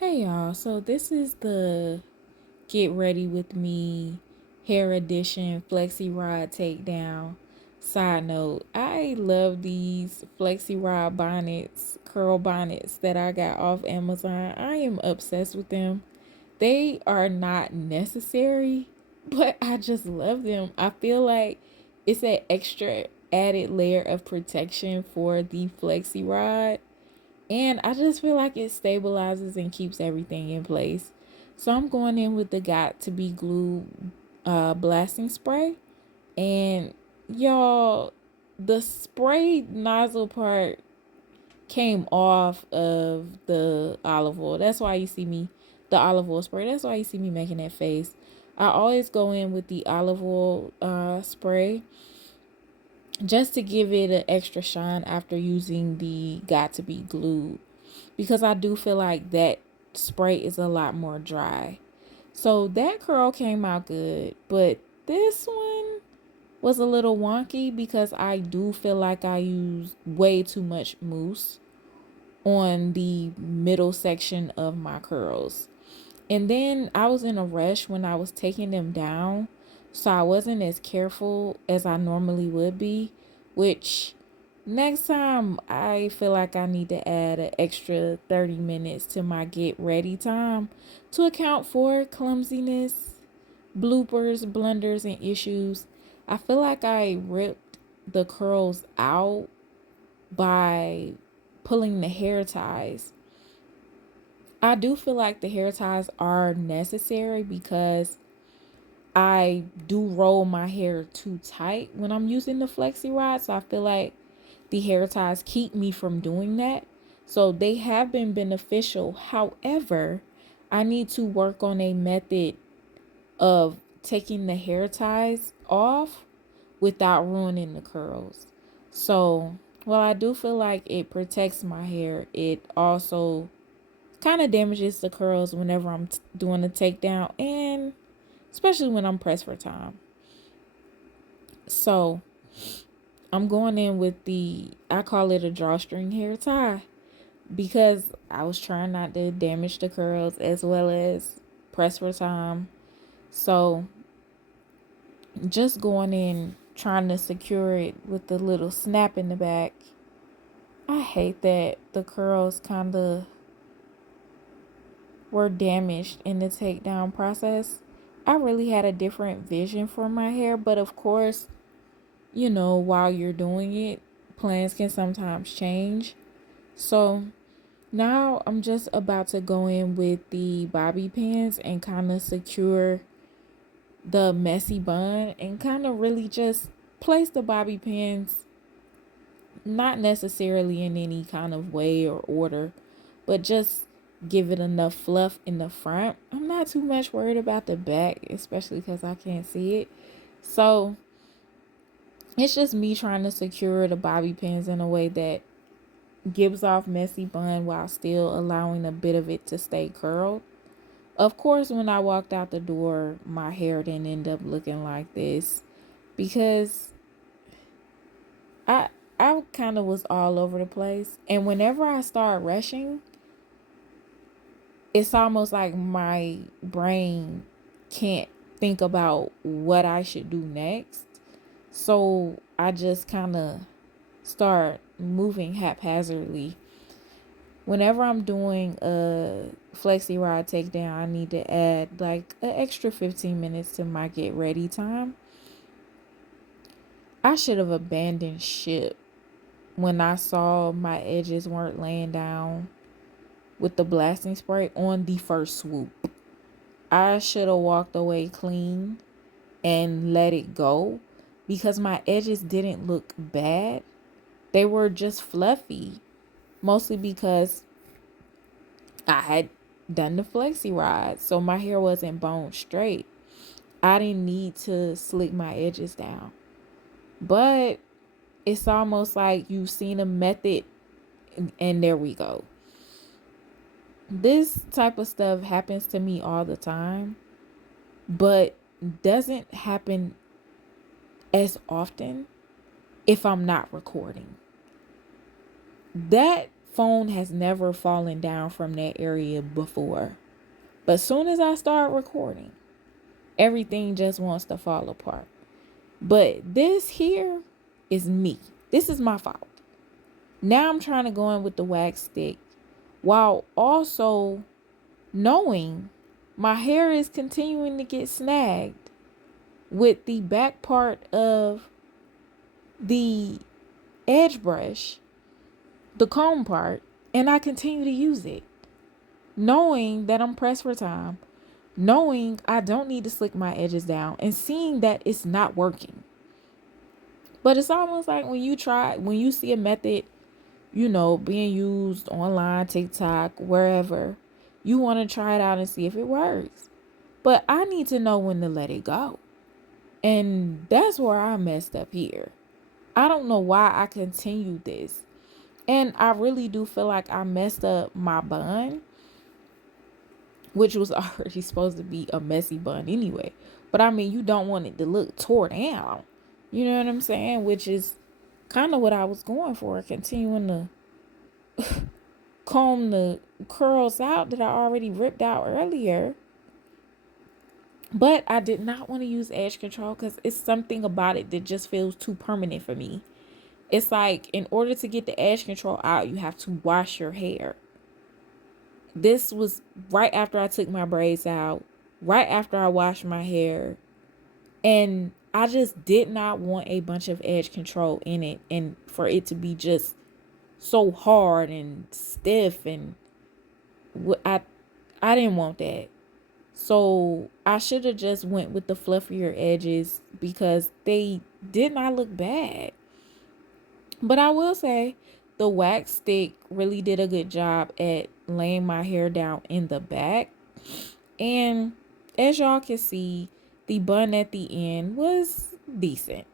Hey y'all, so this is the Get Ready With Me Hair Edition Flexi Rod Takedown. Side note, I love these Flexi Rod bonnets, curl bonnets that I got off Amazon. I am obsessed with them. They are not necessary, but I just love them. I feel like it's an extra added layer of protection for the Flexi Rod, and I just feel like it stabilizes and keeps everything in place. So I'm going in with the Got to Be Glue blasting spray. And y'all, the spray nozzle part came off of the olive oil. That's why you see me, the olive oil spray. That's why you see me making that face. I always go in with the olive oil spray just to give it an extra shine after using the Got to Be Glued, because I do feel like that spray is a lot more dry. So that curl came out good, but this one was a little wonky because I do feel like I used way too much mousse on the middle section of my curls. And then I was in a rush when I was taking them down, so I wasn't as careful as I normally would be, which next time I feel like I need to add an extra 30 minutes to my get ready time to account for clumsiness, bloopers, blunders, and issues. I feel like I ripped the curls out by pulling the hair ties. I do feel like the hair ties are necessary because I do roll my hair too tight when I'm using the flexi rod. So I feel like the hair ties keep me from doing that. So they have been beneficial. However, I need to work on a method of taking the hair ties off without ruining the curls. So while I do feel like it protects my hair, it also kind of damages the curls whenever I'm doing a takedown, and especially when I'm pressed for time. So I'm going in with I call it a drawstring hair tie because I was trying not to damage the curls as well as press for time. So just going in trying to secure it with the little snap in the back. I hate that the curls kind of were damaged in the takedown process. I really had a different vision for my hair, but of course, while you're doing it, plans can sometimes change. So now I'm just about to go in with the bobby pins and kind of secure the messy bun and kind of really just place the bobby pins, not necessarily in any kind of way or order, but just give it enough fluff in the front. I'm not too much worried about the back, especially because I can't see it. So it's just me trying to secure the bobby pins in a way that gives off messy bun while still allowing a bit of it to stay curled. Of course, when I walked out the door, my hair didn't end up looking like this because I I kind of was all over the place. And whenever I start rushing, it's almost like my brain can't think about what I should do next. So I just kind of start moving haphazardly. Whenever I'm doing a flexi rod takedown, I need to add like an extra 15 minutes to my get ready time. I should have abandoned ship when I saw my edges weren't laying down with the blasting spray on the first swoop. I should have walked away clean and let it go because my edges didn't look bad. They were just fluffy, mostly because I had done the flexi rod, so my hair wasn't bone straight. I didn't need to slick my edges down. But it's almost like you've seen a method and there we go. This type of stuff happens to me all the time, but doesn't happen as often if I'm not recording. That phone has never fallen down from that area before. But soon as I start recording, everything just wants to fall apart. But this here is me. This is my fault. Now I'm trying to go in with the wax stick while also knowing my hair is continuing to get snagged with the back part of the edge brush, the comb part, and I continue to use it, knowing that I'm pressed for time, knowing I don't need to slick my edges down, and seeing that it's not working. But it's almost like when you see a method, being used online, TikTok, wherever, you want to try it out and see if it works. But I need to know when to let it go. And that's where I messed up here. I don't know why I continued this. And I really do feel like I messed up my bun, which was already supposed to be a messy bun anyway. But I mean, you don't want it to look tore down. You know what I'm saying? Which is kind of what I was going for, continuing to comb the curls out that I already ripped out earlier. But I did not want to use edge control because it's something about it that just feels too permanent for me. It's like in order to get the edge control out, you have to wash your hair. This was right after I took my braids out, right after I washed my hair. And I just did not want a bunch of edge control in it and for it to be just so hard and stiff, and I didn't want that. So I should have just went with the fluffier edges because they did not look bad. But I will say the wax stick really did a good job at laying my hair down in the back. And as y'all can see, the bun at the end was decent.